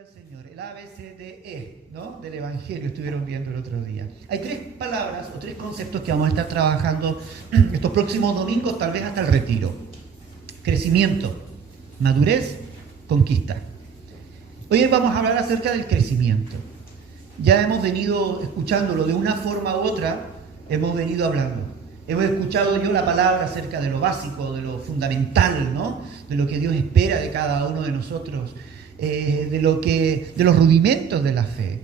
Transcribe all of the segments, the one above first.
al Señor, el ABCDE, ¿no? Del Evangelio estuvieron viendo el otro día. Hay tres palabras o tres conceptos que vamos a estar trabajando estos próximos domingos, tal vez hasta el retiro. Crecimiento, madurez, conquista. Hoy vamos a hablar acerca del crecimiento. Ya hemos venido escuchándolo de una forma u otra, hemos venido hablando. Hemos escuchado yo la palabra acerca de lo básico, de lo fundamental, ¿no? De lo que Dios espera de cada uno de nosotros, de los rudimentos de la fe.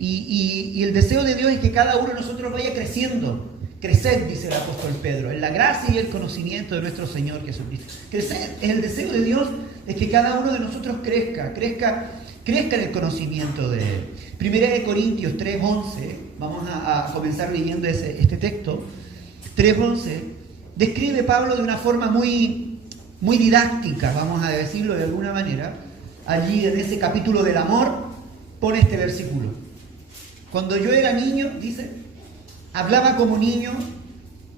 Y el deseo de Dios es que cada uno de nosotros vaya creciendo. Crecer, dice el apóstol Pedro, en la gracia y el conocimiento de nuestro Señor Jesucristo. Crecer, el deseo de Dios es que cada uno de nosotros crezca en el conocimiento de Él. Primera de Corintios 3:11, vamos a comenzar leyendo este texto. 3:11, describe Pablo de una forma muy didáctica, vamos a decirlo de alguna manera. Allí en ese capítulo del amor pone este versículo. Cuando yo era niño, dice, hablaba como niño,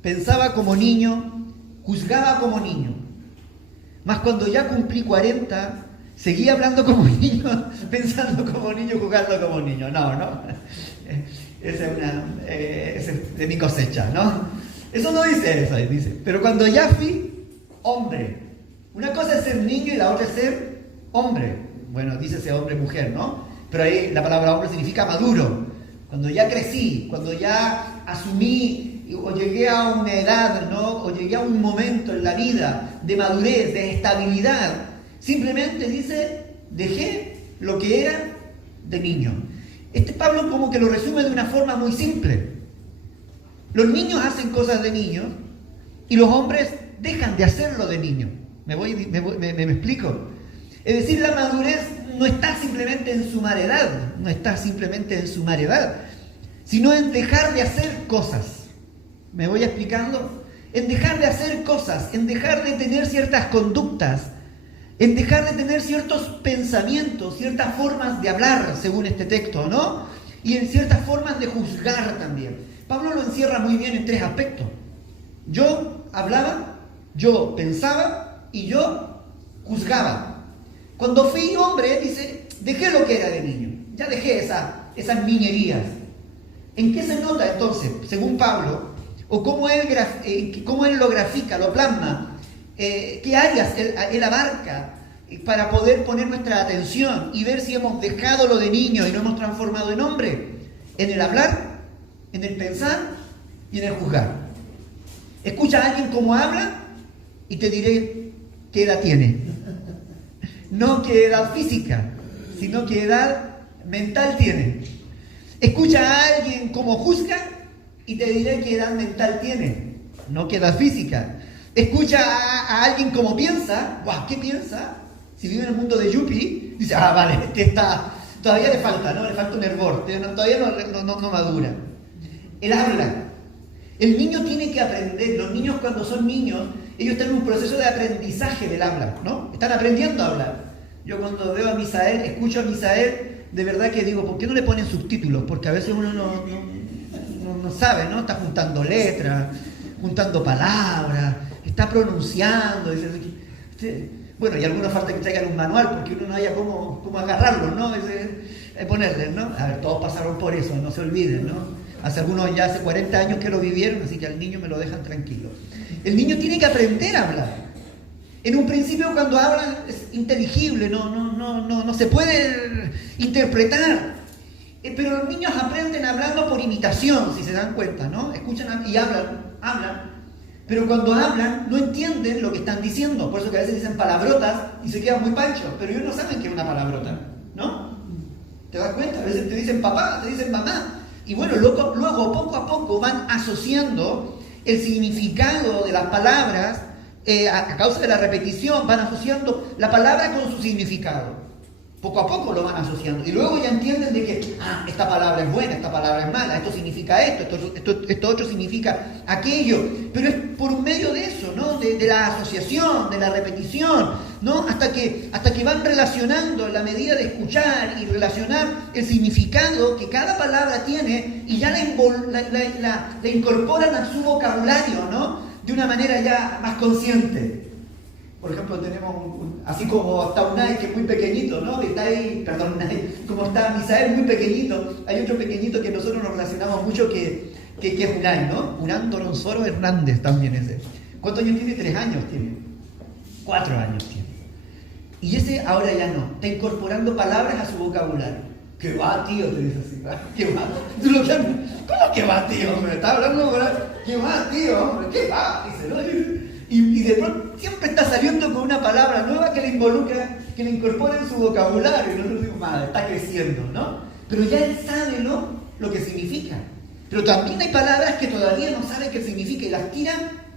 pensaba como niño, juzgaba como niño. Mas cuando ya cumplí 40, seguía hablando como niño, pensando como niño, jugando como niño. No. Esa es de mi cosecha, ¿no? Eso no dice eso, dice. Pero cuando ya fui hombre. Una cosa es ser niño y la otra es ser hombre. Bueno, dice ese hombre mujer, ¿no? Pero ahí la palabra hombre significa maduro. Cuando ya crecí, cuando ya asumí o llegué a una edad, ¿no? O llegué a un momento en la vida de madurez, de estabilidad, simplemente dice, dejé lo que era de niño. Pablo como que lo resume de una forma muy simple. Los niños hacen cosas de niños y los hombres dejan de hacerlo de niño. ¿Me explico? Es decir, la madurez no está simplemente en sumar edad, sino en dejar de hacer cosas. ¿Me voy explicando? En dejar de hacer cosas, en dejar de tener ciertas conductas, en dejar de tener ciertos pensamientos, ciertas formas de hablar, según este texto, ¿no? Y en ciertas formas de juzgar también. Pablo lo encierra muy bien en tres aspectos. Yo hablaba, yo pensaba y yo juzgaba. Cuando fui hombre, dice, dejé lo que era de niño. Ya dejé esas niñerías. ¿En qué se nota entonces, según Pablo, o cómo él lo grafica, lo plasma? ¿Qué áreas él abarca para poder poner nuestra atención y ver si hemos dejado lo de niño y lo hemos transformado en hombre? En el hablar, en el pensar y en el juzgar. Escucha a alguien cómo habla y te diré qué edad tiene. No qué edad física, sino qué edad mental tiene. Escucha a alguien cómo juzga y te diré qué edad mental tiene, no qué edad física. Escucha a alguien cómo piensa. ¡Guau! ¿Qué piensa? Si vive en el mundo de Yuppie, dice, vale, todavía le falta, ¿no? Le falta un hervor, todavía no madura. Él habla. El niño tiene que aprender. Los niños cuando son niños, ellos están en un proceso de aprendizaje del habla, ¿no? Están aprendiendo a hablar. Yo cuando veo a Misael, escucho a Misael, de verdad que digo, ¿por qué no le ponen subtítulos? Porque a veces uno no sabe, ¿no? Está juntando letras, juntando palabras, está pronunciando. Bueno, y algunos falta que traigan un manual porque uno no haya cómo agarrarlo, ¿no? Ponerle, ¿no? A ver, todos pasaron por eso, no se olviden, ¿no? Hace 40 años que lo vivieron, así que al niño me lo dejan tranquilo. El niño tiene que aprender a hablar. En un principio cuando hablan es inteligible, no se puede interpretar. Pero los niños aprenden hablando por imitación, si se dan cuenta, ¿no? Escuchan y hablan. Pero cuando hablan no entienden lo que están diciendo. Por eso que a veces dicen palabrotas y se quedan muy panchos. Pero ellos no saben qué es una palabrota, ¿no? ¿Te das cuenta? A veces te dicen papá, te dicen mamá. Y bueno, luego poco a poco van asociando el significado de las palabras a causa de la repetición, van asociando la palabra con su significado. Poco a poco lo van asociando. Y luego ya entienden de que, esta palabra es buena, esta palabra es mala, esto significa esto otro significa aquello. Pero es por medio de eso, ¿no? De la asociación, de la repetición, ¿no? Hasta que van relacionando en la medida de escuchar y relacionar el significado que cada palabra tiene y ya la incorporan a su vocabulario, ¿no? De una manera ya más consciente. Por ejemplo, tenemos así como está Unai, que es muy pequeñito, ¿no? Está ahí, perdón, Unai, como está Misael, muy pequeñito. Hay otro pequeñito que nosotros nos relacionamos mucho que es Unai, ¿no? Unán Doronsoro Hernández también ese. ¿Cuántos años tiene? 3 años tiene. 4 años tiene. Y ese ahora ya no. Está incorporando palabras a su vocabulario. ¿Qué va, tío? Te dice así. ¿Qué va? ¿Tú lo llamas? ¿Cómo que va, tío? Hombre, está hablando con... ¿Qué va, tío? Hombre, ¿qué va? Dice, ¿no? Y de pronto siempre está saliendo con una palabra nueva que le involucra, que le incorpora en su vocabulario. Y nosotros decimos, madre, está creciendo, ¿no? Pero ya él sabe, ¿no?, lo que significa. Pero también hay palabras que todavía no sabe qué significa y las tira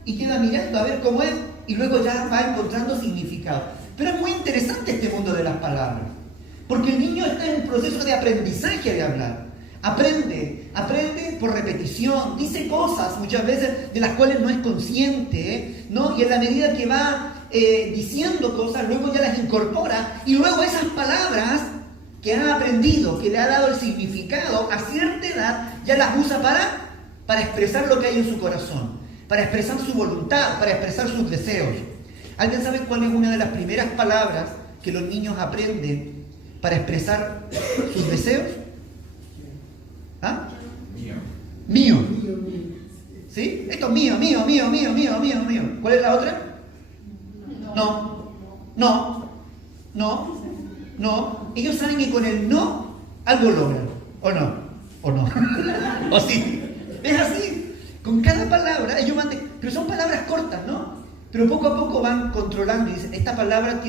y queda mirando a ver cómo es y luego ya va encontrando significado. Pero es muy interesante este mundo de las palabras, porque el niño está en un proceso de aprendizaje de hablar. Aprende por repetición, dice cosas muchas veces de las cuales no es consciente, ¿no? Y en la medida que va diciendo cosas, luego ya las incorpora y luego esas palabras que ha aprendido, que le ha dado el significado, a cierta edad ya las usa para expresar lo que hay en su corazón, para expresar su voluntad, para expresar sus deseos. ¿Alguien sabe cuál es una de las primeras palabras que los niños aprenden para expresar sus deseos? ¿Ah? Mío. ¿Sí? Esto es mío. ¿Cuál es la otra? No. Ellos saben que con el no algo logran. ¿O no? ¿O sí? Es así. Con cada palabra ellos van... Pero son palabras cortas, ¿no? Pero poco a poco van controlando y dicen, esta palabra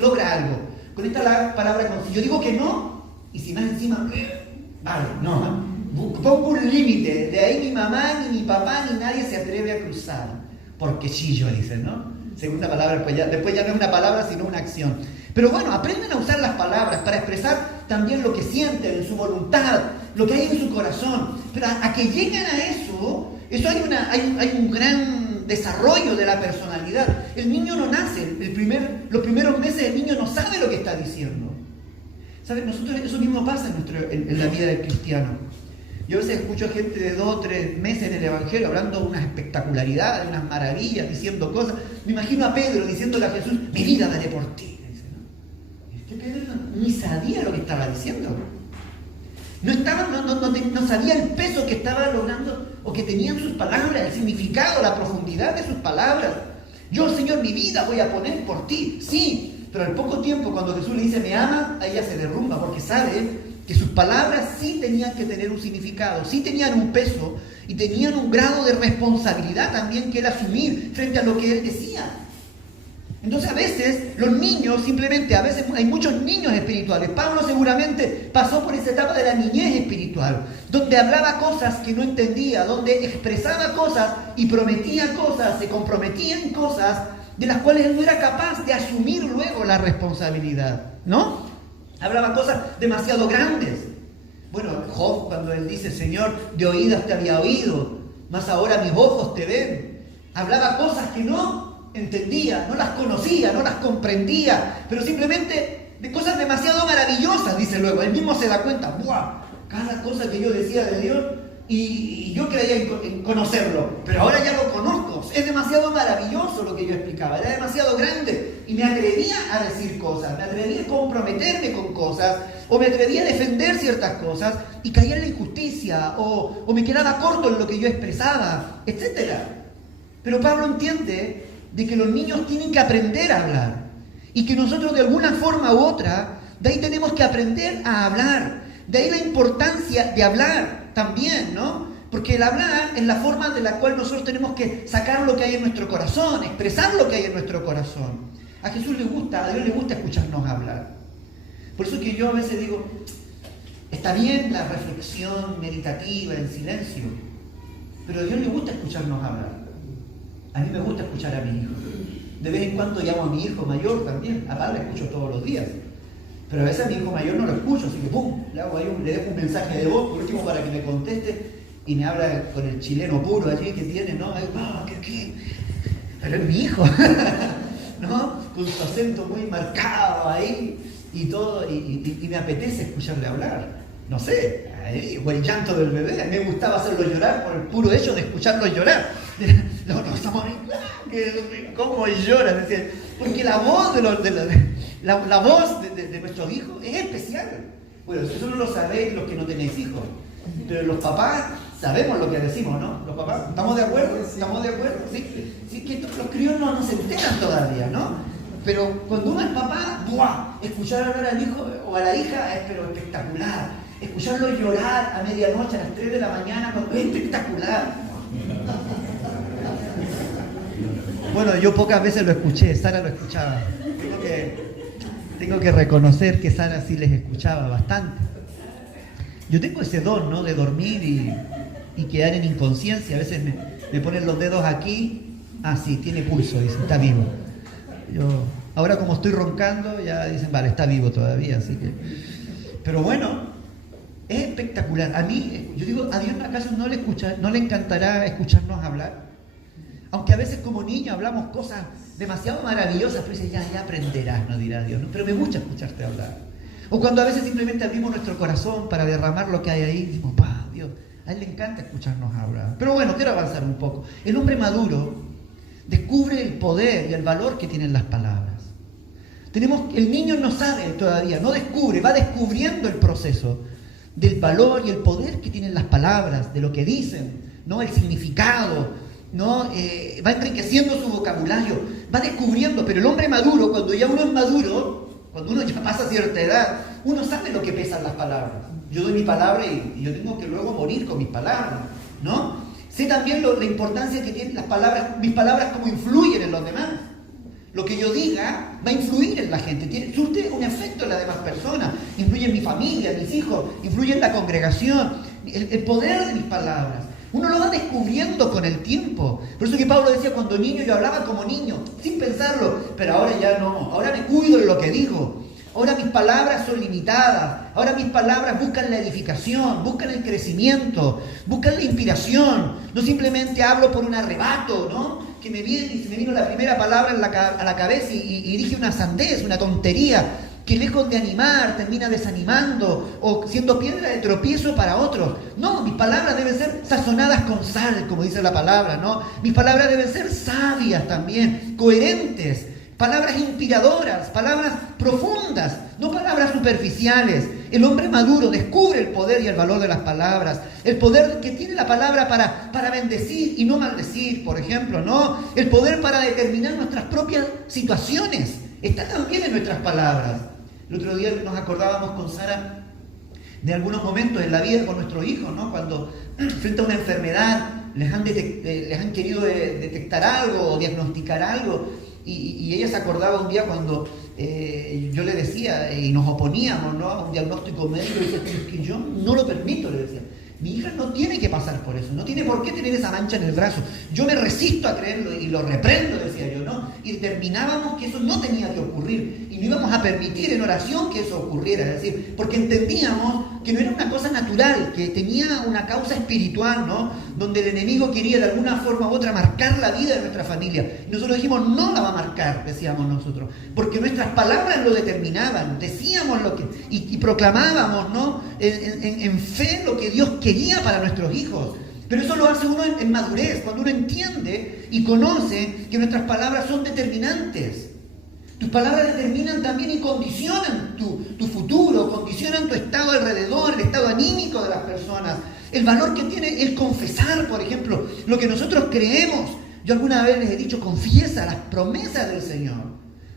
logra algo. Con esta palabra, si yo digo que no, y si más encima... Vale, no. Pongo un límite. De ahí ni mamá, ni mi papá, ni nadie se atreve a cruzar. Porque chillo, dicen, ¿no? Segunda palabra, después ya no es una palabra, sino una acción. Pero bueno, aprenden a usar las palabras para expresar también lo que sienten, su voluntad, lo que hay en su corazón. Pero a que lleguen a eso hay un gran desarrollo de la personalidad. El niño no nace, los primeros meses el niño no sabe lo que está diciendo. ¿Saben? Nosotros eso mismo pasa en la vida del cristiano. Yo a veces escucho a gente de 2 o 3 meses en el Evangelio hablando unas espectacularidades, unas maravillas, diciendo cosas. Me imagino a Pedro diciéndole a Jesús, mi vida daré por ti. Dice, ¿no? Es que Pedro ni sabía lo que estaba diciendo. No sabía el peso que estaba logrando o que tenían sus palabras, el significado, la profundidad de sus palabras. Yo, Señor, mi vida voy a poner por ti. Sí, pero al poco tiempo cuando Jesús le dice, me ama, a ella se derrumba porque sabe que sus palabras sí tenían que tener un significado, sí tenían un peso y tenían un grado de responsabilidad también que él asumir frente a lo que él decía. Entonces a veces los niños, simplemente a veces hay muchos niños espirituales. Pablo seguramente pasó por esa etapa de la niñez espiritual, donde hablaba cosas que no entendía, donde expresaba cosas y prometía cosas, se comprometía en cosas de las cuales él no era capaz de asumir luego la responsabilidad, ¿no? Hablaba cosas demasiado grandes. Bueno, Job, cuando él dice, Señor, de oídas te había oído, mas ahora mis ojos te ven. Hablaba cosas que no entendía, no las conocía, no las comprendía, pero simplemente de cosas demasiado maravillosas, dice luego. Él mismo se da cuenta, ¡buah! Cada cosa que yo decía de Dios y yo creía en conocerlo, pero ahora ya lo conozco. Es demasiado maravilloso lo que yo explicaba, era demasiado grande y me atrevía a decir cosas, me atrevía a comprometerme con cosas o me atrevía a defender ciertas cosas y caía en la injusticia o me quedaba corto en lo que yo expresaba, etc. Pero Pablo entiende de que los niños tienen que aprender a hablar y que nosotros de alguna forma u otra, de ahí tenemos que aprender a hablar, de ahí la importancia de hablar también, ¿no? Porque el hablar es la forma de la cual nosotros tenemos que sacar lo que hay en nuestro corazón, expresar lo que hay en nuestro corazón. A Jesús le gusta, a Dios le gusta escucharnos hablar. Por eso que yo a veces digo, está bien la reflexión meditativa en silencio, pero a Dios le gusta escucharnos hablar. A mí me gusta escuchar a mi hijo. De vez en cuando llamo a mi hijo mayor también. A padre le escucho todos los días. Pero a veces a mi hijo mayor no lo escucho, así que ¡pum! Le dejo un mensaje de voz, por último, para que me conteste, y me habla con el chileno puro allí que tiene, ¿no? ¿Qué? Pero es mi hijo, ¿no? Con su acento muy marcado ahí, y todo, y me apetece escucharle hablar. No sé, o el llanto del bebé, a mí me gustaba hacerlo llorar por el puro hecho de escucharlo llorar. No, estamos bien. ¿Cómo lloran? Porque la voz la voz de nuestros hijos es especial. Bueno, eso no lo sabéis los que no tenéis hijos, pero los papás sabemos lo que decimos, ¿no? Los papás, ¿estamos de acuerdo? ¿Estamos de acuerdo? Sí, que los críos no se enteran todavía, ¿no? Pero cuando uno es papá, ¡buah! Escuchar hablar al hijo o a la hija es pero espectacular. Escucharlo llorar a medianoche, a las 3 de la mañana, es espectacular. Bueno, yo pocas veces lo escuché, Sara lo escuchaba. Tengo que reconocer que Sara sí les escuchaba bastante. Yo tengo ese don, ¿no? De dormir y quedar en inconsciencia. A veces me ponen los dedos aquí. Ah, sí, tiene pulso, dice, está vivo. Ahora como estoy roncando, ya dicen, vale, está vivo todavía, así que... Pero bueno, es espectacular. A mí, yo digo, ¿a Dios acaso no le encantará escucharnos hablar? Aunque a veces como niños hablamos cosas demasiado maravillosas, pero dices, ya aprenderás, no dirá Dios, ¿no? Pero me gusta escucharte hablar. O cuando a veces simplemente abrimos nuestro corazón para derramar lo que hay ahí, decimos, Dios, a Él le encanta escucharnos hablar. Pero bueno, quiero avanzar un poco. El hombre maduro descubre el poder y el valor que tienen las palabras. El niño no sabe todavía, no descubre, va descubriendo el proceso del valor y el poder que tienen las palabras, de lo que dicen, ¿no? El significado, ¿no? Va enriqueciendo su vocabulario, va descubriendo, pero el hombre maduro, cuando ya uno es maduro, cuando uno ya pasa cierta edad, uno sabe lo que pesan las palabras. Yo doy mi palabra y yo tengo que luego morir con mis palabras, ¿no? Sé también la importancia que tienen las palabras, mis palabras, cómo influyen en los demás. Lo que yo diga va a influir en la gente, surte un efecto en las demás personas, influye en mi familia, en mis hijos, influye en la congregación, el poder de mis palabras. Uno lo va descubriendo con el tiempo. Por eso que Pablo decía, cuando niño yo hablaba como niño, sin pensarlo, pero ahora ya no, ahora me cuido de lo que digo. Ahora mis palabras son limitadas, ahora mis palabras buscan la edificación, buscan el crecimiento, buscan la inspiración. No simplemente hablo por un arrebato, ¿no? Que me viene y se me vino la primera palabra a la cabeza y dije una sandez, una tontería, que lejos de animar termina desanimando o siendo piedra de tropiezo para otros. No, mis palabras deben ser sazonadas con sal, como dice la palabra, ¿no? Mis palabras deben ser sabias también, coherentes, palabras inspiradoras, palabras profundas, no palabras superficiales. El hombre maduro descubre el poder y el valor de las palabras, el poder que tiene la palabra para bendecir y no maldecir, por ejemplo, ¿no? El poder para determinar nuestras propias situaciones está también en nuestras palabras. El otro día nos acordábamos con Sara de algunos momentos en la vida con nuestros hijos, ¿no? Cuando frente a una enfermedad les han querido detectar algo o diagnosticar algo. Y ella se acordaba un día cuando yo le decía y nos oponíamos, ¿no? A un diagnóstico médico y decía, es que yo no lo permito, le decía. Mi hija no tiene que pasar por eso, no tiene por qué tener esa mancha en el brazo. Yo me resisto a creerlo y lo reprendo, decía yo, ¿no? Y determinábamos que eso no tenía que ocurrir y no íbamos a permitir en oración que eso ocurriera, es decir, porque entendíamos que no era una cosa natural, que tenía una causa espiritual, ¿no? Donde el enemigo quería de alguna forma u otra marcar la vida de nuestra familia. Y nosotros dijimos, no la va a marcar, decíamos nosotros, porque nuestras palabras lo determinaban, decíamos lo que y proclamábamos, ¿no? En fe lo que Dios quería para nuestros hijos. Pero eso lo hace uno en madurez, cuando uno entiende y conoce que nuestras palabras son determinantes. Tus palabras determinan también y condicionan tu futuro, condicionan tu estado alrededor, el estado anímico de las personas. El valor que tiene el confesar, por ejemplo, lo que nosotros creemos. Yo alguna vez les he dicho, confiesa las promesas del Señor.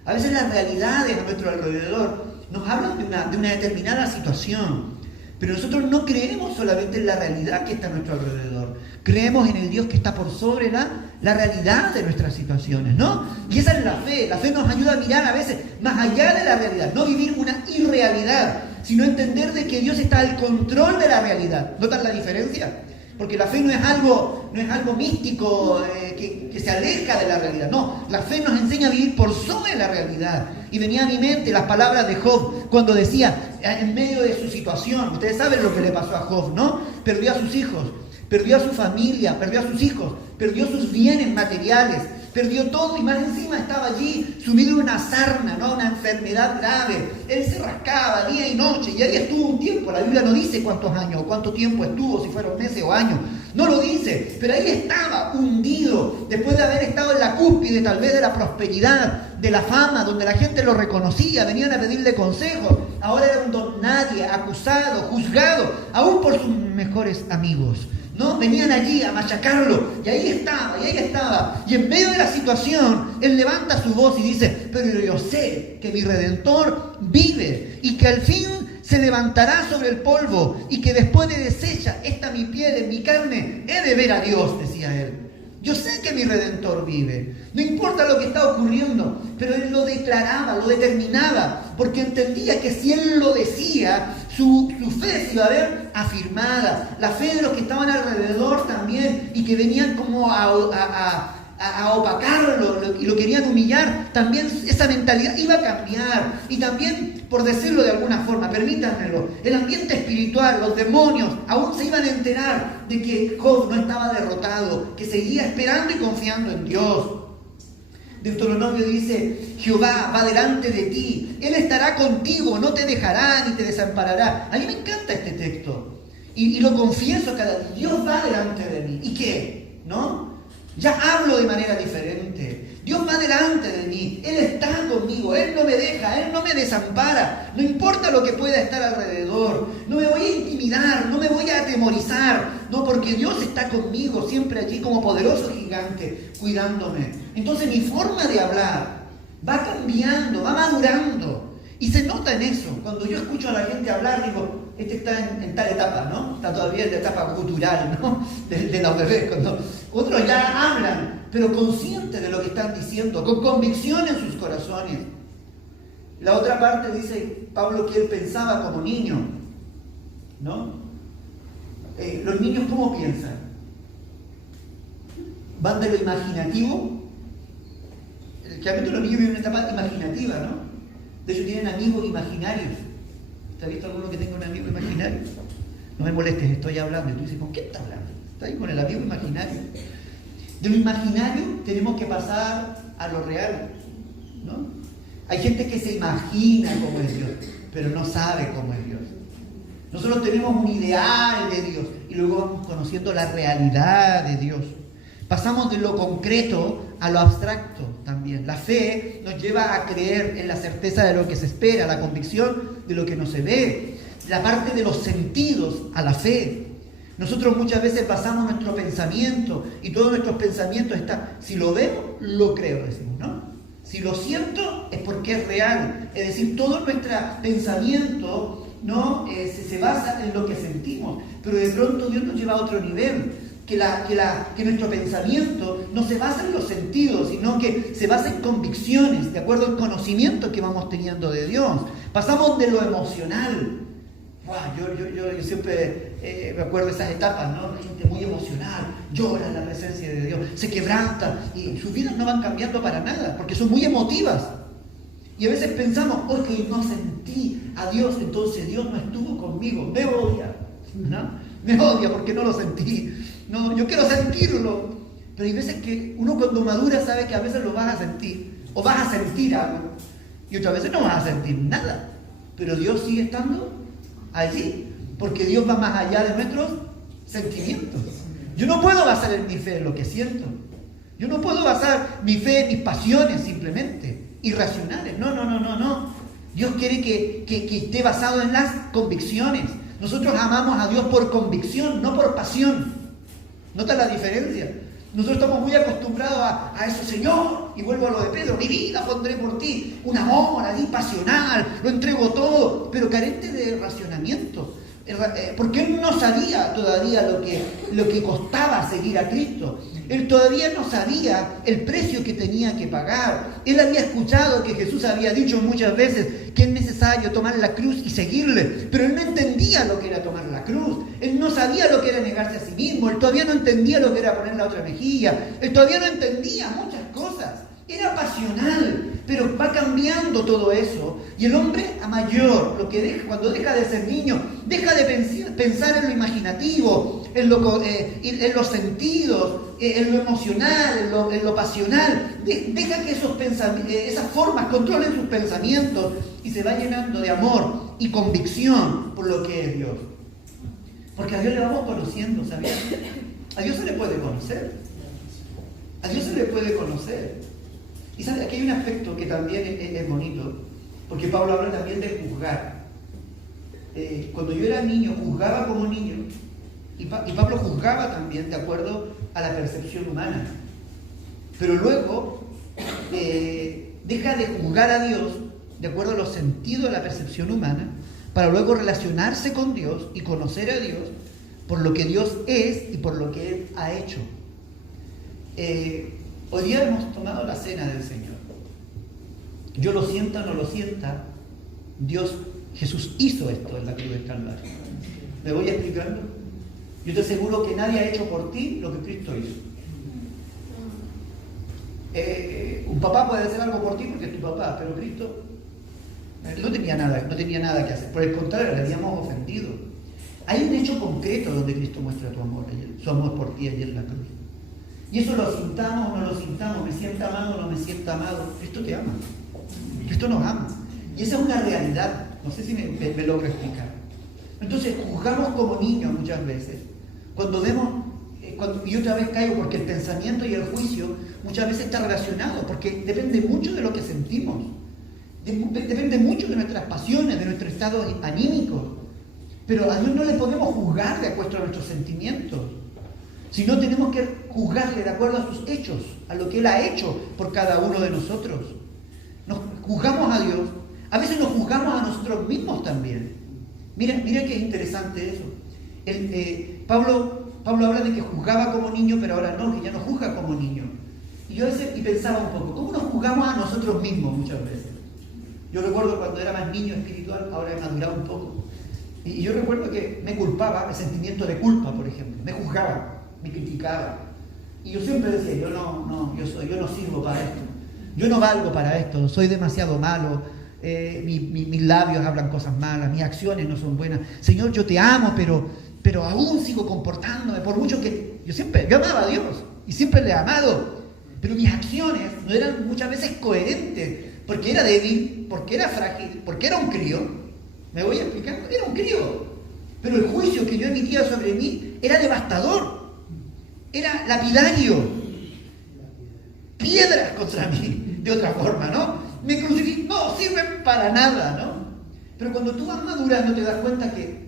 A veces las realidades a nuestro alrededor nos hablan de una determinada situación. Pero nosotros no creemos solamente en la realidad que está a nuestro alrededor. Creemos en el Dios que está por sobre la realidad de nuestras situaciones, ¿no? Y esa es la fe. La fe nos ayuda a mirar a veces más allá de la realidad. No vivir una irrealidad, sino entender de que Dios está al control de la realidad. ¿Notan la diferencia? Porque la fe no es algo místico que se aleja de la realidad. No, la fe nos enseña a vivir por sobre la realidad. Y venía a mi mente las palabras de Job cuando decía, en medio de su situación, ustedes saben lo que le pasó a Job, ¿no? Perdió a sus hijos, perdió a su familia, perdió a sus hijos, perdió sus bienes materiales, perdió todo y más encima estaba allí sumido en una sarna, ¿no? Una enfermedad grave. Él se rascaba día y noche y ahí estuvo un tiempo. La Biblia no dice cuántos años o cuánto tiempo estuvo, si fueron meses o años. No lo dice, pero ahí estaba hundido después de haber estado en la cúspide tal vez de la prosperidad, de la fama, donde la gente lo reconocía, venían a pedirle consejos. Ahora era un don nadie, acusado, juzgado, aún por sus mejores amigos, ¿no? Venían allí a machacarlo y ahí estaba. Y en medio de la situación, él levanta su voz y dice, pero yo sé que mi Redentor vive y que al fin se levantará sobre el polvo y que después de deshecha esta mi piel en mi carne, he de ver a Dios, decía él. Yo sé que mi Redentor vive. No importa lo que está ocurriendo, pero él lo declaraba, lo determinaba, porque entendía que si él lo decía, su fe se iba a ver afirmada. La fe de los que estaban alrededor también y que venían como a opacarlo y lo querían humillar, también esa mentalidad iba a cambiar. Y también, por decirlo de alguna forma, permítanmelo, el ambiente espiritual, los demonios, aún se iban a enterar de que Job no estaba derrotado, que seguía esperando y confiando en Dios. Deuteronomio dice, Jehová va delante de ti, Él estará contigo, no te dejará ni te desamparará. A mí me encanta este texto y lo confieso cada día. Dios va delante de mí. ¿Y qué? ¿No? Ya hablo de manera diferente. Dios va delante de mí. Él está conmigo. Él no me deja. Él no me desampara. No importa lo que pueda estar alrededor. No me voy a intimidar. No me voy a atemorizar. No, porque Dios está conmigo. Siempre allí como poderoso gigante. Cuidándome. Entonces mi forma de hablar va cambiando. Va madurando. Y se nota en eso. Cuando yo escucho a la gente hablar, digo, este está en tal etapa, ¿no? Está todavía en la etapa cultural, ¿no? De los bebés. Cuando otros ya hablan, pero conscientes de lo que están diciendo, con convicción en sus corazones. La otra parte dice Pablo que él pensaba como niño, ¿no? Los niños, ¿cómo piensan? Van de lo imaginativo. Realmente los niños viven una etapa imaginativa, ¿no? De hecho, tienen amigos imaginarios. ¿Te has visto alguno que tenga un amigo imaginario? No me molestes, estoy hablando. Y tú dices, ¿con qué estás hablando? Está ahí con el amigo imaginario. De lo imaginario tenemos que pasar a lo real, ¿no? Hay gente que se imagina cómo es Dios, pero no sabe cómo es Dios. Nosotros tenemos un ideal de Dios y luego vamos conociendo la realidad de Dios. Pasamos de lo concreto a lo abstracto también. La fe nos lleva a creer en la certeza de lo que se espera, la convicción de lo que no se ve, la parte de los sentidos a la fe. Nosotros muchas veces pasamos nuestro pensamiento y todos nuestros pensamientos están, si lo veo, lo creo, decimos, ¿no? Si lo siento es porque es real. Es decir, todo nuestro pensamiento, ¿no? se basa en lo que sentimos, pero de pronto Dios nos lleva a otro nivel. Que nuestro pensamiento no se basa en los sentidos, sino que se basa en convicciones, de acuerdo al conocimiento que vamos teniendo de Dios. Pasamos de lo emocional. Yo siempre me acuerdo de esas etapas, ¿no? Gente muy emocional, llora en la presencia de Dios, se quebranta y sus vidas no van cambiando para nada, porque son muy emotivas. Y a veces pensamos, que no sentí a Dios, entonces Dios no estuvo conmigo, me odia, ¿no? Me odia porque no lo sentí. No, yo quiero sentirlo, pero hay veces que uno cuando madura sabe que a veces lo vas a sentir, o vas a sentir algo, y otras veces no vas a sentir nada, pero Dios sigue estando allí, porque Dios va más allá de nuestros sentimientos. Yo no puedo basar en mi fe en lo que siento, yo no puedo basar mi fe en mis pasiones simplemente, irracionales, no. Dios quiere que esté basado en las convicciones. Nosotros amamos a Dios por convicción, no por pasión. ¿Nota la diferencia? Nosotros estamos muy acostumbrados a eso, Señor, y vuelvo a lo de Pedro, mi vida pondré por ti, un amor allí pasional, lo entrego todo, pero carente de racionamiento, porque él no sabía todavía lo que costaba seguir a Cristo. Él todavía no sabía el precio que tenía que pagar. Él había escuchado que Jesús había dicho muchas veces que es necesario tomar la cruz y seguirle, pero él no entendía lo que era tomar la cruz. Él no sabía lo que era negarse a sí mismo. Él todavía no entendía lo que era poner la otra mejilla. Él todavía no entendía muchas cosas. Era pasional, pero va cambiando todo eso. Y el hombre a mayor, cuando deja de ser niño, deja de pensar en lo imaginativo, en los sentidos, en lo emocional, en lo pasional. Deja que esas formas controlen sus pensamientos y se va llenando de amor y convicción por lo que es Dios. Porque a Dios le vamos conociendo, ¿sabían? A Dios se le puede conocer. A Dios se le puede conocer. Y ¿sabe? Aquí hay un aspecto que también es bonito, porque Pablo habla también de juzgar. Cuando yo era niño, juzgaba como niño, y Pablo juzgaba también de acuerdo a la percepción humana. Pero luego deja de juzgar a Dios de acuerdo a los sentidos de la percepción humana, para luego relacionarse con Dios y conocer a Dios por lo que Dios es y por lo que Él ha hecho. Hoy día hemos tomado la cena del Señor. Yo lo sienta o no lo sienta, Jesús hizo esto en la cruz del Calvario. ¿Me voy explicando? Yo te aseguro que nadie ha hecho por ti lo que Cristo hizo. Un papá puede hacer algo por ti porque es tu papá, pero Cristo no tenía nada que hacer. Por el contrario, le habíamos ofendido. Hay un hecho concreto donde Cristo muestra su amor por ti allí en la cruz. Y eso lo sintamos o no lo sintamos, me sienta amado o no me sienta amado. Cristo te ama. Cristo nos ama. Y esa es una realidad. No sé si me logro explicar. Entonces, juzgamos como niños muchas veces. Y otra vez caigo porque el pensamiento y el juicio muchas veces está relacionado, porque depende mucho de lo que sentimos. Depende mucho de nuestras pasiones, de nuestro estado anímico. Pero a Dios no le podemos juzgar de acuerdo a nuestros sentimientos, sino tenemos que juzgarle de acuerdo a sus hechos, a lo que Él ha hecho por cada uno de nosotros. Nos juzgamos a Dios, a veces nos juzgamos a nosotros mismos también. Mira qué interesante eso. Pablo habla de que juzgaba como niño, pero ahora no, que ya no juzga como niño. Y yo a veces pensaba un poco, ¿cómo nos juzgamos a nosotros mismos muchas veces? Yo recuerdo cuando era más niño espiritual, ahora he madurado un poco. Y yo recuerdo que me culpaba, el sentimiento de culpa, por ejemplo. Me juzgaba, me criticaba. Y yo siempre decía, yo no sirvo para esto. Yo no valgo para esto, soy demasiado malo. Mis labios hablan cosas malas, mis acciones no son buenas. Señor, yo te amo, pero aún sigo comportándome, por mucho que yo amaba a Dios y siempre le he amado. Pero mis acciones no eran muchas veces coherentes, porque era débil, porque era frágil, porque era un crío. ¿Me voy explicando? Era un crío. Pero el juicio que yo emitía sobre mí era devastador. Era lapidario. Piedras contra mí, de otra forma, ¿no? Me crucifican, no sirven para nada, ¿no? Pero cuando tú vas madurando te das cuenta que,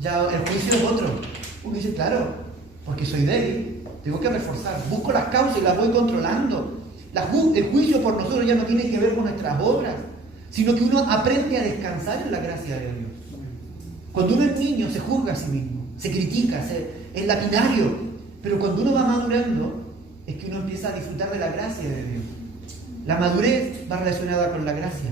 ya el juicio es otro. Uno dice, claro, porque soy débil, tengo que reforzar. Busco las causas y las voy controlando. El juicio por nosotros ya no tiene que ver con nuestras obras, sino que uno aprende a descansar en la gracia de Dios. Cuando uno es niño se juzga a sí mismo, se critica, es lapidario. Pero cuando uno va madurando, es que uno empieza a disfrutar de la gracia de Dios. La madurez va relacionada con la gracia.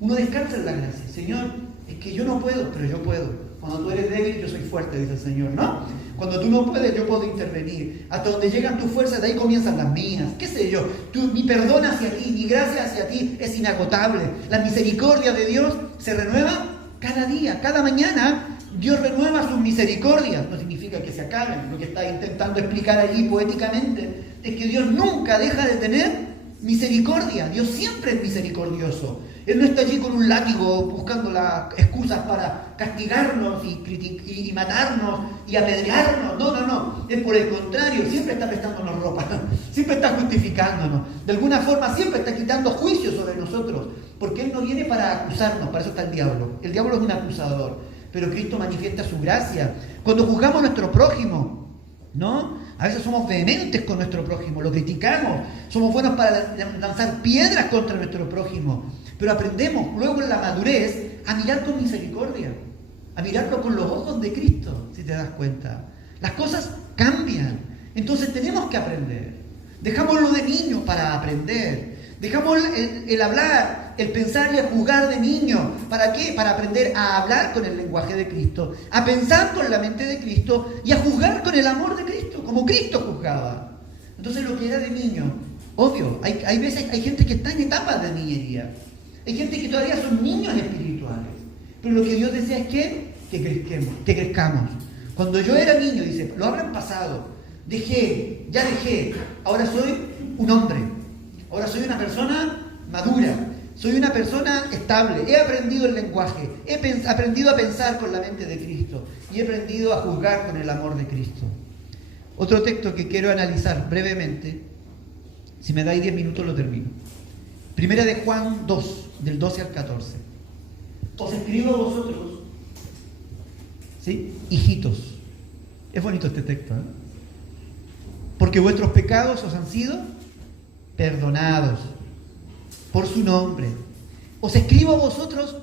Uno descansa en la gracia. Señor, es que yo no puedo, pero yo puedo. Cuando tú eres débil, yo soy fuerte, dice el Señor, ¿no? Cuando tú no puedes, yo puedo intervenir. Hasta donde llegan tus fuerzas, de ahí comienzan las mías. ¿Qué sé yo? Mi perdón hacia ti, mi gracia hacia ti es inagotable. La misericordia de Dios se renueva cada día, cada mañana. Dios renueva sus misericordias. No significa que se acaben. Lo que está intentando explicar allí poéticamente es que Dios nunca deja de tener misericordia. Dios siempre es misericordioso. Él no está allí con un látigo buscando las excusas para castigarnos y matarnos y apedrearnos. No. Él por el contrario siempre está prestándonos ropa, siempre está justificándonos. De alguna forma siempre está quitando juicio sobre nosotros, porque Él no viene para acusarnos, para eso está el diablo. El diablo es un acusador, pero Cristo manifiesta su gracia. Cuando juzgamos a nuestro prójimo, ¿no? A veces somos vehementes con nuestro prójimo, lo criticamos, somos buenos para lanzar piedras contra nuestro prójimo, pero aprendemos luego en la madurez a mirar con misericordia, a mirarlo con los ojos de Cristo, si te das cuenta. Las cosas cambian, entonces tenemos que aprender. Dejámoslo de niño para aprender. Dejamos el hablar, el pensar y el juzgar de niño. ¿Para qué? Para aprender a hablar con el lenguaje de Cristo, a pensar con la mente de Cristo y a juzgar con el amor de Cristo, como Cristo juzgaba. Entonces lo que era de niño Obvio, hay veces, hay gente que está en etapas de niñería. Hay gente que todavía son niños espirituales. Pero lo que Dios desea es que crezcamos. Cuando yo era niño, dice, lo habrán pasado. Ya dejé. Ahora soy un hombre. Ahora soy una persona madura. Soy una persona estable. He aprendido el lenguaje. He aprendido a pensar con la mente de Cristo. Y he aprendido a juzgar con el amor de Cristo. Otro texto que quiero analizar brevemente. Si me dais 10 minutos lo termino. Primera de Juan 2, del 12 al 14. Os escribo a vosotros, ¿sí? Hijitos. Es bonito este texto, ¿eh? Porque vuestros pecados os han sido perdonados por su nombre. Os escribo a vosotros,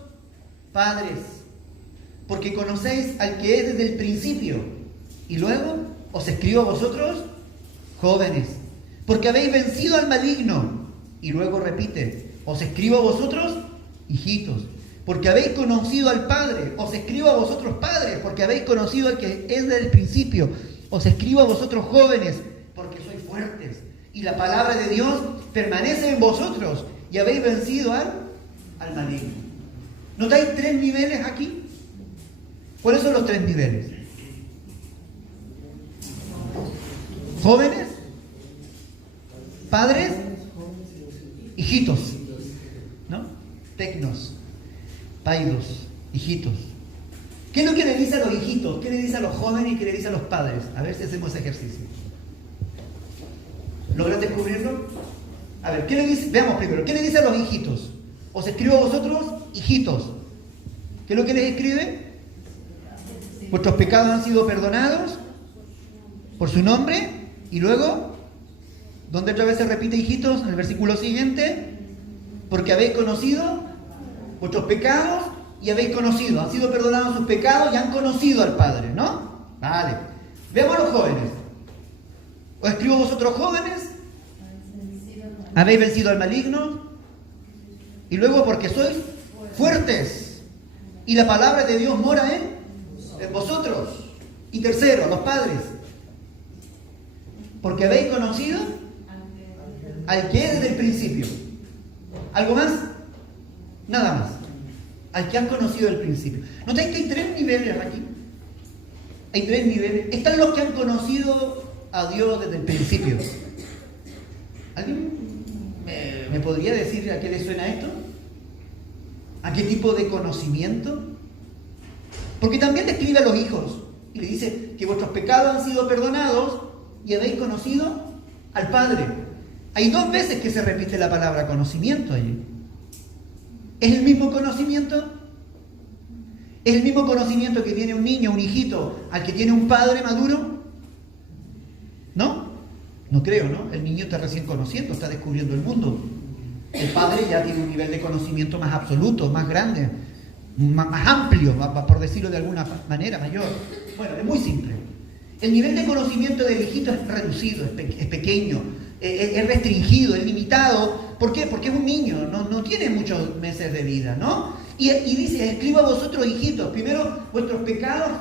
padres, porque conocéis al que es desde el principio. Y luego os escribo a vosotros, jóvenes, porque habéis vencido al maligno. Y luego repite, os escribo a vosotros, hijitos, porque habéis conocido al Padre. Os escribo a vosotros, padres, porque habéis conocido al que es desde el principio. Os escribo a vosotros, jóvenes, porque sois fuertes. Y la palabra de Dios permanece en vosotros. Y habéis vencido al maligno. ¿Notáis 3 niveles aquí? ¿Cuáles son los 3 niveles? Jóvenes, padres, hijitos, ¿no? Tecnos, paidos, hijitos. ¿Qué es lo que le dice a los hijitos? ¿Qué le dice a los jóvenes y qué le dice a los padres? A ver si hacemos ese ejercicio. ¿Logran descubrirlo? A ver, ¿qué le dice? Veamos primero, ¿qué le dice a los hijitos? Os escribo a vosotros, hijitos. ¿Qué es lo que les escribe? Vuestros pecados han sido perdonados por su nombre. Y luego, ¿dónde otra vez se repite hijitos? En el versículo siguiente. Porque habéis conocido vuestros pecados y habéis conocido. Han sido perdonados sus pecados y han conocido al Padre, ¿no? Vale. Veamos a los jóvenes. Os escribo a vosotros, jóvenes. Habéis vencido al maligno. Y luego porque sois fuertes. Y la palabra de Dios mora en vosotros. Y tercero, los padres. Porque habéis conocido al que es desde el principio. ¿Algo más? Nada más. Al que han conocido desde el principio. ¿Notáis que hay 3 niveles aquí? Hay 3 niveles. Están los que han conocido a Dios desde el principio. ¿Alguien me podría decir a qué le suena esto? ¿A qué tipo de conocimiento? Porque también le escribe a los hijos y le dice que vuestros pecados han sido perdonados y habéis conocido al Padre. Hay 2 veces que se repite la palabra conocimiento allí. ¿Es el mismo conocimiento? ¿Es el mismo conocimiento que tiene un niño, un hijito, al que tiene un padre maduro? ¿No? No creo, ¿no? El niño está recién conociendo, está descubriendo el mundo. El padre ya tiene un nivel de conocimiento más absoluto, más grande, más amplio, por decirlo de alguna manera, mayor. Bueno, es muy simple. El nivel de conocimiento del hijito es reducido, es pequeño, es restringido, es limitado. ¿Por qué? Porque es un niño, no tiene muchos meses de vida, ¿no? Y dice, escribo a vosotros, hijitos, primero, vuestros pecados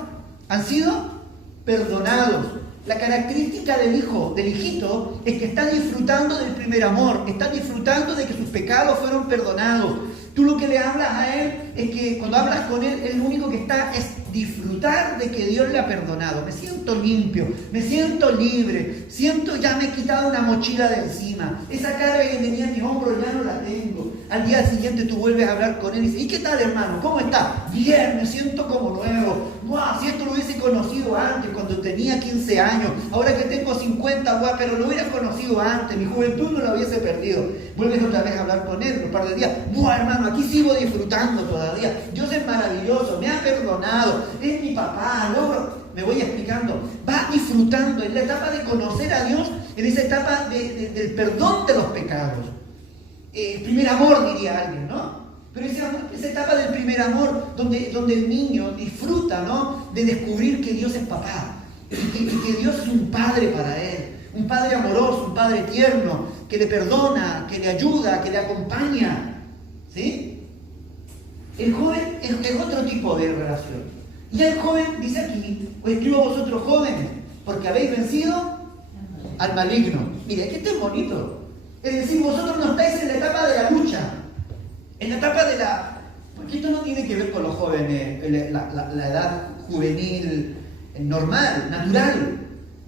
han sido perdonados. La característica del hijito, es que está disfrutando del primer amor, está disfrutando de que sus pecados fueron perdonados. Tú lo que le hablas a él es que cuando hablas con él, él lo único que está es disfrutar de que Dios le ha perdonado. Me siento limpio, me siento libre, ya me he quitado una mochila de encima. Esa carga que tenía en mis hombros ya no la tengo. Al día siguiente tú vuelves a hablar con él y dices, ¿y qué tal, hermano? ¿Cómo está? Bien, me siento como nuevo. ¡Wow! Si esto lo hubiese conocido antes, cuando tenía 15 años, ahora que tengo 50, ¡wow! Pero lo hubiera conocido antes, mi juventud no la hubiese perdido. Vuelves otra vez a hablar con él un par de días. ¡Wow, hermano! Aquí sigo disfrutando todavía. Dios es maravilloso, me ha perdonado, es mi papá, me voy explicando. Va disfrutando en la etapa de conocer a Dios, en esa etapa del perdón de los pecados. El primer amor, diría alguien, ¿no? Pero esa etapa del primer amor, donde el niño disfruta, ¿no? De descubrir que Dios es papá, y que Dios es un padre para él, un padre amoroso, un padre tierno, que le perdona, que le ayuda, que le acompaña, ¿sí? El joven es otro tipo de relación. Y el joven dice aquí, os escribo a vosotros jóvenes, porque habéis vencido al maligno. Mire, aquí está bonito. Es decir, vosotros no estáis en la etapa de la lucha, en la etapa de la... Porque esto no tiene que ver con los jóvenes, la edad juvenil normal, natural.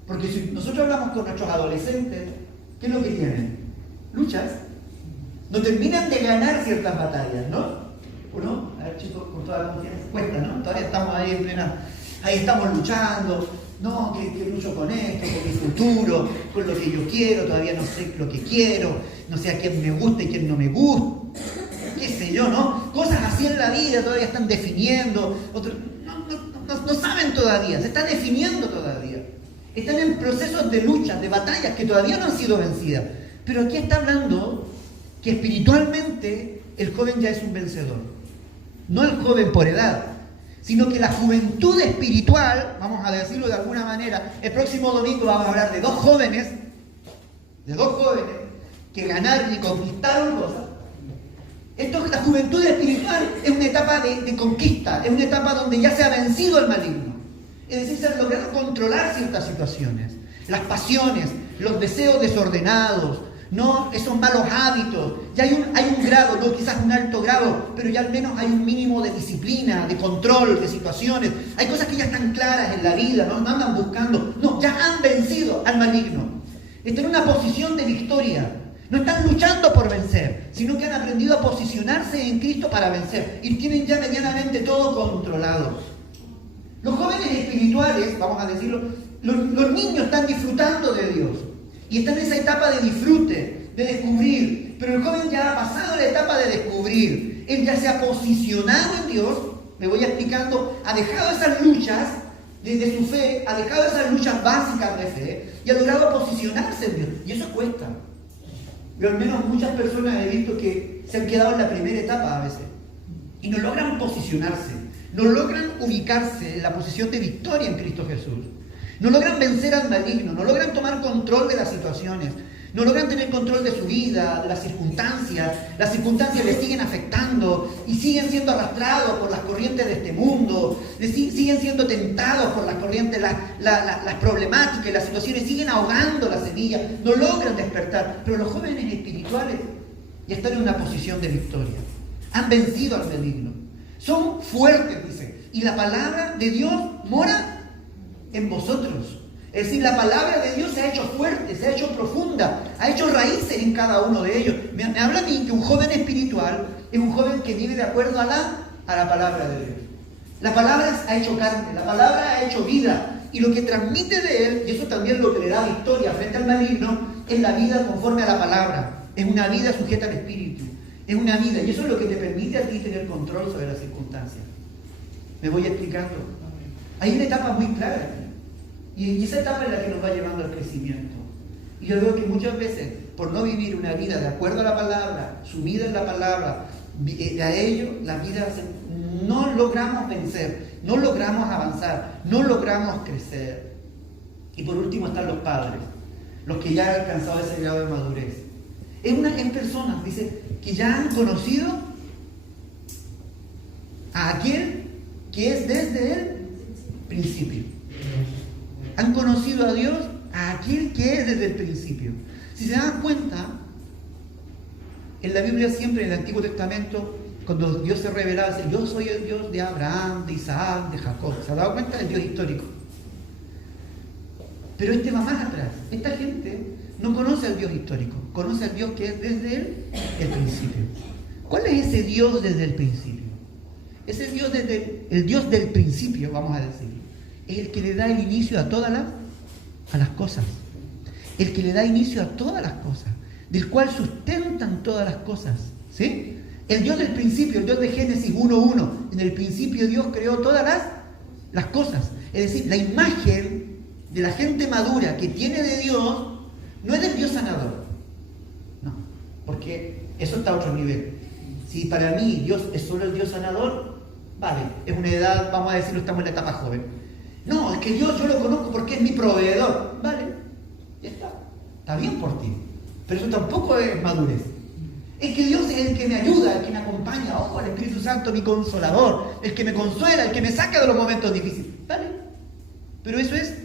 Porque si nosotros hablamos con nuestros adolescentes, ¿qué es lo que tienen? Luchas. No terminan de ganar ciertas batallas, ¿no? ¿Uno? A ver, chicos, con toda la confianza. Cuesta, ¿no? Todavía estamos ahí en plena... Ahí estamos luchando. No, que lucho con esto, con mi futuro, con lo que yo quiero, todavía no sé lo que quiero, no sé a quién me gusta y quién no me gusta, qué sé yo, ¿no? Cosas así en la vida todavía están definiendo, otros no saben todavía, se están definiendo todavía. Están en procesos de lucha, de batallas que todavía no han sido vencidas. Pero aquí está hablando que espiritualmente el joven ya es un vencedor. No el joven por edad, sino que la juventud espiritual, vamos a decirlo de alguna manera, el próximo domingo vamos a hablar de dos jóvenes que ganaron y conquistaron cosas. La juventud espiritual es una etapa de conquista, es una etapa donde ya se ha vencido el maligno. Es decir, se han logrado controlar ciertas situaciones, las pasiones, los deseos desordenados, no esos malos hábitos. Ya hay un grado, no quizás un alto grado, pero ya al menos hay un mínimo de disciplina, de control de situaciones. Hay cosas que ya están claras en la vida, no andan buscando, no, ya han vencido al maligno. Están en una posición de victoria. No están luchando por vencer, sino que han aprendido a posicionarse en Cristo para vencer y tienen ya medianamente todo controlado. Los jóvenes espirituales, vamos a decirlo, los niños están disfrutando de Dios y están en esa etapa de disfrute, de descubrir, pero el joven ya ha pasado la etapa de descubrir. Él ya se ha posicionado en Dios, me voy explicando, ha dejado esas luchas de su fe, ha dejado esas luchas básicas de fe y ha logrado posicionarse en Dios. Y eso cuesta. Yo al menos muchas personas he visto que se han quedado en la primera etapa a veces y no logran posicionarse, no logran ubicarse en la posición de victoria en Cristo Jesús, no logran vencer al maligno, no logran tomar control de las situaciones, no logran tener control de su vida, de las circunstancias les siguen afectando y siguen siendo arrastrados por las corrientes de este mundo, siguen siendo tentados por las corrientes, las problemáticas y las situaciones, siguen ahogando la semilla, no logran despertar. Pero los jóvenes espirituales ya están en una posición de victoria, han vencido al maligno, son fuertes, dice, y la palabra de Dios mora en vosotros. Es decir, la palabra de Dios se ha hecho fuerte, se ha hecho profunda, ha hecho raíces en cada uno de ellos. Me habla a mí que un joven espiritual es un joven que vive de acuerdo a la palabra de Dios. La palabra ha hecho carne, la palabra ha hecho vida, y lo que transmite de él, y eso también es lo que le da victoria frente al maligno, es la vida conforme a la palabra. Es una vida sujeta al Espíritu, es una vida, y eso es lo que te permite a ti tener control sobre las circunstancias. ¿Me voy explicando? Hay una etapa muy clara aquí. Y esa etapa es la que nos va llevando al crecimiento. Y yo veo que muchas veces, por no vivir una vida de acuerdo a la palabra, sumida en la palabra, a ello, la vida no logramos vencer, no logramos avanzar, no logramos crecer. Y por último están los padres, los que ya han alcanzado ese grado de madurez. En personas, dice, que ya han conocido a aquel que es desde el principio. Han conocido a Dios, a aquel que es desde el principio. Si se dan cuenta, en la Biblia siempre, en el Antiguo Testamento, cuando Dios se revelaba, dice, yo soy el Dios de Abraham, de Isaac, de Jacob. ¿Se ha dado cuenta? El Dios histórico. Pero este va más atrás. Esta gente no conoce al Dios histórico, conoce al Dios que es desde el principio. ¿Cuál es ese Dios desde el principio? Ese Dios el Dios del principio, vamos a decir. Es el que le da el inicio a todas las cosas. El que le da inicio a todas las cosas. Del cual sustentan todas las cosas. ¿Sí? El Dios del principio, el Dios de Génesis 1:1. En el principio Dios creó todas las cosas. Es decir, la imagen de la gente madura que tiene de Dios no es del Dios sanador. No. Porque eso está a otro nivel. Si para mí Dios es solo el Dios sanador, vale, es una edad, vamos a decirlo, estamos en la etapa joven. No, es que Dios yo lo conozco porque es mi proveedor. Vale, ya está. Está bien por ti. Pero eso tampoco es madurez. Es que Dios es el que me ayuda, el que me acompaña. Ojo, el Espíritu Santo, mi consolador, el que me consuela, el que me saca de los momentos difíciles. Vale. Pero eso es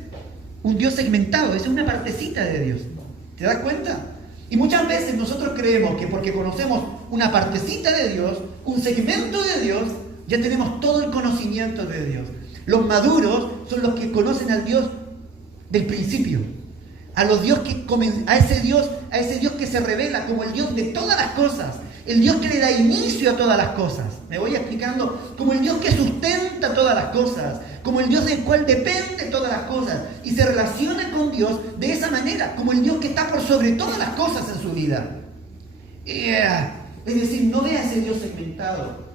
un Dios segmentado, eso es una partecita de Dios. ¿Te das cuenta? Y muchas veces nosotros creemos que porque conocemos una partecita de Dios, un segmento de Dios, ya tenemos todo el conocimiento de Dios. Los maduros son los que conocen al Dios del principio, a ese Dios que se revela como el Dios de todas las cosas, el Dios que le da inicio a todas las cosas. Me voy explicando, como el Dios que sustenta todas las cosas, como el Dios del cual depende todas las cosas y se relaciona con Dios de esa manera, como el Dios que está por sobre todas las cosas en su vida. Es decir, no ve a ese Dios segmentado.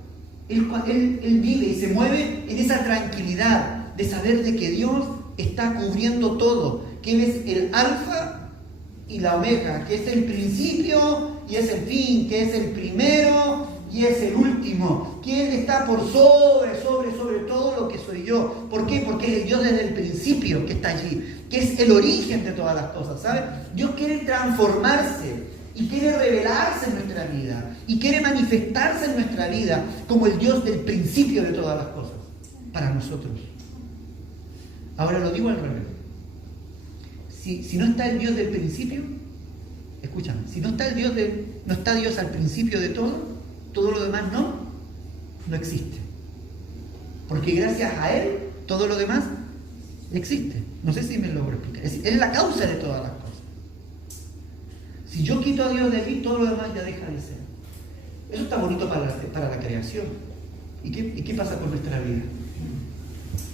Él vive y se mueve en esa tranquilidad de saber de que Dios está cubriendo todo, que Él es el alfa y la omega, que es el principio y es el fin, que es el primero y es el último, que Él está por sobre todo lo que soy yo. ¿Por qué? Porque es el Dios desde el principio que está allí, que es el origen de todas las cosas, ¿sabes? Dios quiere transformarse y quiere revelarse en nuestra vida y quiere manifestarse en nuestra vida como el Dios del principio de todas las cosas para nosotros. Ahora lo digo al revés. Si no está el Dios del principio, escúchame, si no está Dios al principio de todo lo demás no existe. Porque gracias a Él, todo lo demás existe. No sé si me logro explicar. Es la causa de todas las cosas. Si yo quito a Dios de allí, todo lo demás ya deja de ser. Eso está bonito para la creación. ¿Y qué pasa con nuestra vida?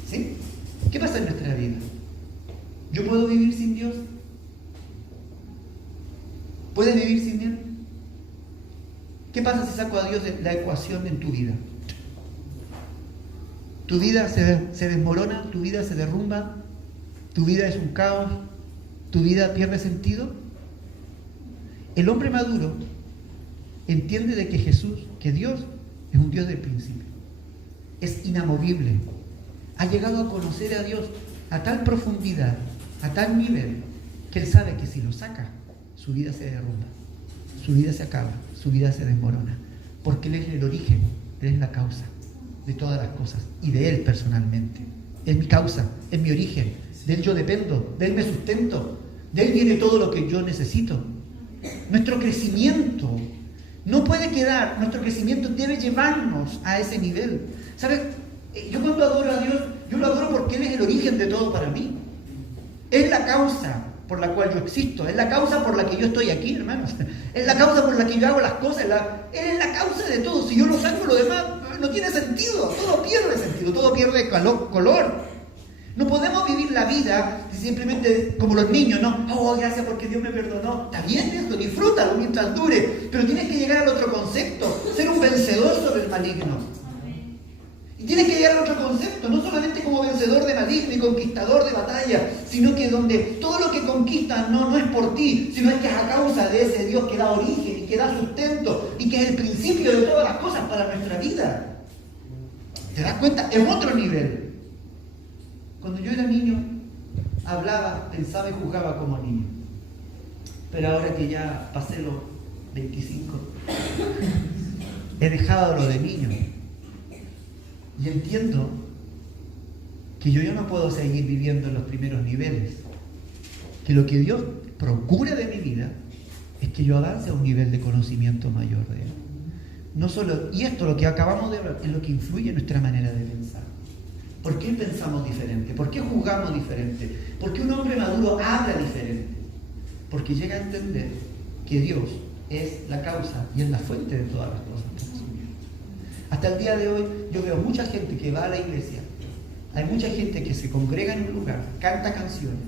¿Sí? ¿Qué pasa en nuestra vida? ¿Yo puedo vivir sin Dios? ¿Puedes vivir sin Él? ¿Qué pasa si saco a Dios de la ecuación en tu vida? Tu vida se desmorona, tu vida se derrumba, tu vida es un caos, tu vida pierde sentido. El hombre maduro entiende de que Dios es un Dios del principio. Es inamovible. Ha llegado a conocer a Dios a tal profundidad, a tal nivel, que Él sabe que si lo saca, su vida se derrumba, su vida se acaba, su vida se desmorona. Porque Él es el origen, Él es la causa de todas las cosas y de Él personalmente. Es mi causa, es mi origen. De Él yo dependo, de Él me sustento, de Él viene todo lo que yo necesito. Nuestro crecimiento no puede quedar, nuestro crecimiento debe llevarnos a ese nivel. ¿Sabes? Yo cuando adoro a Dios, yo lo adoro porque Él es el origen de todo para mí. Es la causa por la cual yo existo, es la causa por la que yo estoy aquí, hermanos. Es la causa por la que yo hago las cosas, Él es la causa de todo. Si yo lo saco, lo demás no tiene sentido, todo pierde sentido, todo pierde color. No podemos vivir la vida simplemente como los niños, ¿no? Oh, gracias porque Dios me perdonó. Está bien esto, disfrútalo mientras dure, pero tienes que llegar al otro concepto, ser un vencedor sobre el maligno. Y tienes que llegar al otro concepto, no solamente como vencedor de maligno y conquistador de batalla, sino que donde todo lo que conquistas no es por ti, sino es que es a causa de ese Dios que da origen y que da sustento y que es el principio de todas las cosas para nuestra vida. ¿Te das cuenta? Es otro nivel. Cuando yo era niño, hablaba, pensaba y jugaba como niño. Pero ahora que ya pasé los 25, he dejado lo de niño. Y entiendo que yo ya no puedo seguir viviendo en los primeros niveles. Que lo que Dios procura de mi vida es que yo avance a un nivel de conocimiento mayor de Él. No solo, y esto, lo que acabamos de hablar, es lo que influye en nuestra manera de pensar. ¿Por qué pensamos diferente? ¿Por qué juzgamos diferente? ¿Por qué un hombre maduro habla diferente? Porque llega a entender que Dios es la causa y es la fuente de todas las cosas. Hasta el día de hoy yo veo mucha gente que va a la iglesia, hay mucha gente que se congrega en un lugar, canta canciones,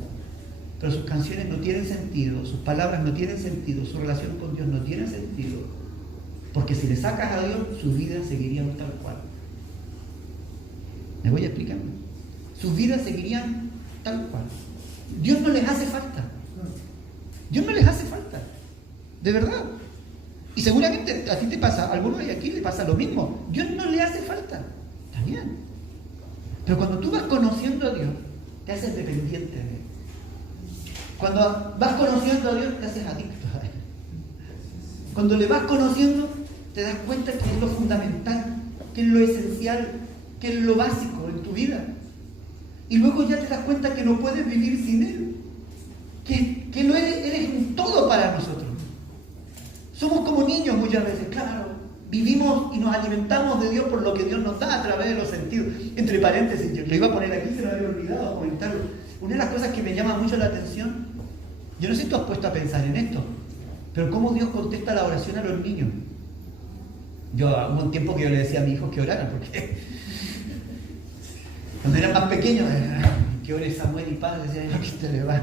pero sus canciones no tienen sentido, sus palabras no tienen sentido, su relación con Dios no tiene sentido, porque si le sacas a Dios, su vida seguiría tal cual. ¿Me voy explicando? Sus vidas seguirían tal cual. Dios no les hace falta. Dios no les hace falta. De verdad. Y seguramente a ti te pasa, a algunos de aquí le pasa lo mismo. Dios no le hace falta. Está bien. Pero cuando tú vas conociendo a Dios, te haces dependiente de Él. Cuando vas conociendo a Dios, te haces adicto a Él. Cuando le vas conociendo, te das cuenta que es lo fundamental, que es lo esencial, que es lo básico en tu vida. Y luego ya te das cuenta que no puedes vivir sin Él. Que no eres un todo para nosotros. Somos como niños muchas veces, claro. Vivimos y nos alimentamos de Dios por lo que Dios nos da a través de los sentidos. Entre paréntesis, yo lo iba a poner aquí, se me había olvidado comentarlo. Una de las cosas que me llama mucho la atención, yo no sé si tú has puesto a pensar en esto, pero cómo Dios contesta la oración a los niños. Hubo un tiempo que yo le decía a mis hijos que oraran, porque cuando eran más pequeños, que ore Samuel y Paz, decían, ¿qué te le va?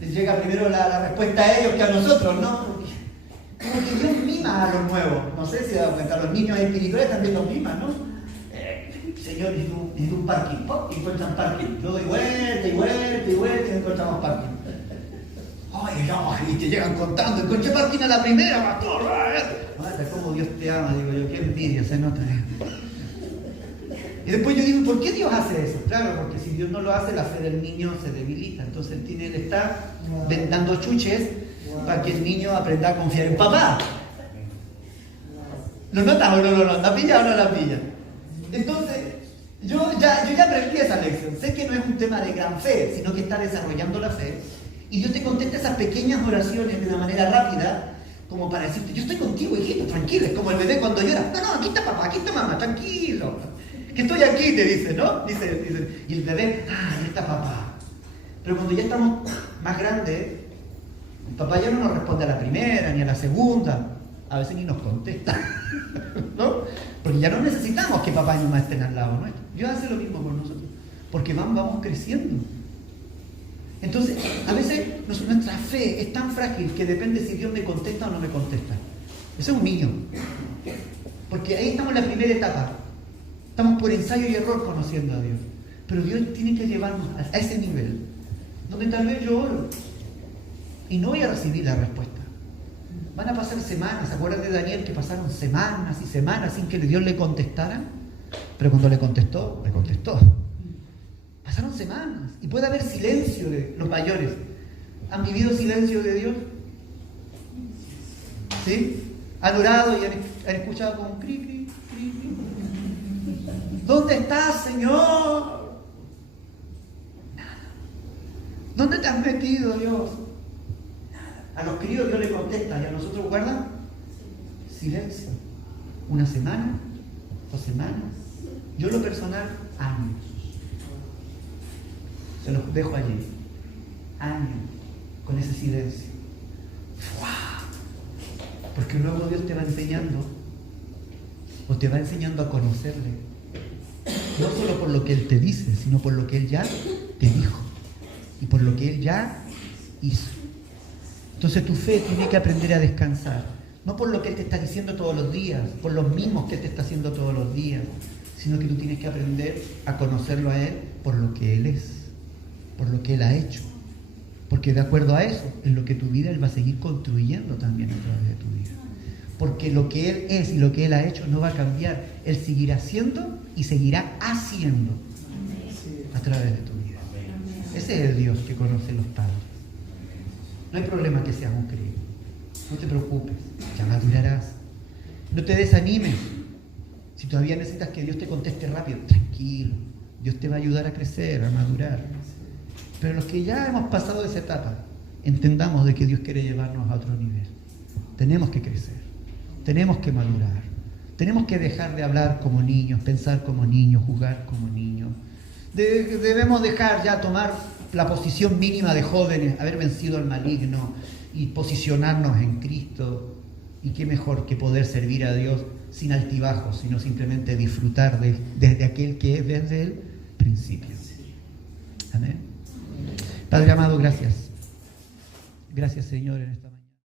Les llega primero la respuesta a ellos que a nosotros, ¿no? Como que Dios mima a los nuevos. No sé si se dan cuenta, los niños espirituales también los miman, ¿no? Señor, necesito un parking. ¡Pop! Y encuentran parking. Yo doy vuelta y vuelta y vuelta y encontramos parking. ¡Ay, no! Y te llegan contando, encontré parking a la primera, pastor. Mata, cómo Dios te ama, digo yo, qué envidia, se nota. Y después yo digo, ¿por qué Dios hace eso? Claro, porque si Dios no lo hace, la fe del niño se debilita. Entonces él está dando chuches para que el niño aprenda a confiar en papá. ¿Lo notas o no lo notas? ¿La pilla o no la pilla? Entonces, yo ya aprendí esa lección. Sé que no es un tema de gran fe, sino que está desarrollando la fe. Y Dios te contesta esas pequeñas oraciones de una manera rápida, como para decirte, yo estoy contigo, hijito, tranquilo. Es como el bebé cuando llora. No, aquí está papá, aquí está mamá, tranquilo. Que estoy aquí, te dice, ¿no? Dice, y el bebé, ahí está papá. Pero cuando ya estamos más grandes, el papá ya no nos responde a la primera ni a la segunda, a veces ni nos contesta, ¿no? Porque ya no necesitamos que papá y mamá estén al lado nuestro. Dios hace lo mismo con nosotros, porque vamos creciendo. Entonces, a veces nuestra fe es tan frágil que depende si Dios me contesta o no me contesta. Ese es un niño, porque ahí estamos en la primera etapa. Estamos por ensayo y error conociendo a Dios. Pero Dios tiene que llevarnos a ese nivel, donde tal vez yo oro y no voy a recibir la respuesta. Van a pasar semanas. ¿Se acuerdan de Daniel que pasaron semanas y semanas sin que Dios le contestara? Pero cuando le contestó, le contestó. Pasaron semanas. Y puede haber silencio de los mayores. ¿Han vivido silencio de Dios? ¿Sí? ¿Han orado y han escuchado como cri, cri, cri, cri? ¿Dónde estás, Señor? Nada. ¿Dónde te has metido, Dios? A los críos Dios le contesta y a nosotros guarda silencio. Una semana, 2 semanas. Yo lo personal, años. Se los dejo allí. Años con ese silencio. ¡Fua! Porque luego Dios te va enseñando, o te va enseñando a conocerle. No solo por lo que Él te dice, sino por lo que Él ya te dijo. Y por lo que Él ya hizo. Entonces tu fe tiene que aprender a descansar, no por lo que Él te está diciendo todos los días, por los mismos que Él te está haciendo todos los días, sino que tú tienes que aprender a conocerlo a Él por lo que Él es, por lo que Él ha hecho. Porque de acuerdo a eso, en lo que tu vida Él va a seguir construyendo también a través de tu vida. Porque lo que Él es y lo que Él ha hecho no va a cambiar. Él seguirá siendo y seguirá haciendo a través de tu vida. Ese es el Dios que conocen los padres. No hay problema que seas un crío. No te preocupes, ya madurarás. No te desanimes. Si todavía necesitas que Dios te conteste rápido, tranquilo. Dios te va a ayudar a crecer, a madurar. Pero los que ya hemos pasado esa etapa, entendamos de que Dios quiere llevarnos a otro nivel. Tenemos que crecer, tenemos que madurar, tenemos que dejar de hablar como niños, pensar como niños, jugar como niños. Debemos dejar ya tomar la posición mínima de jóvenes, haber vencido al maligno y posicionarnos en Cristo. Y qué mejor que poder servir a Dios sin altibajos, sino simplemente disfrutar desde aquel que es desde el principio. Amén. Padre amado, gracias. Gracias, Señor, en esta mañana.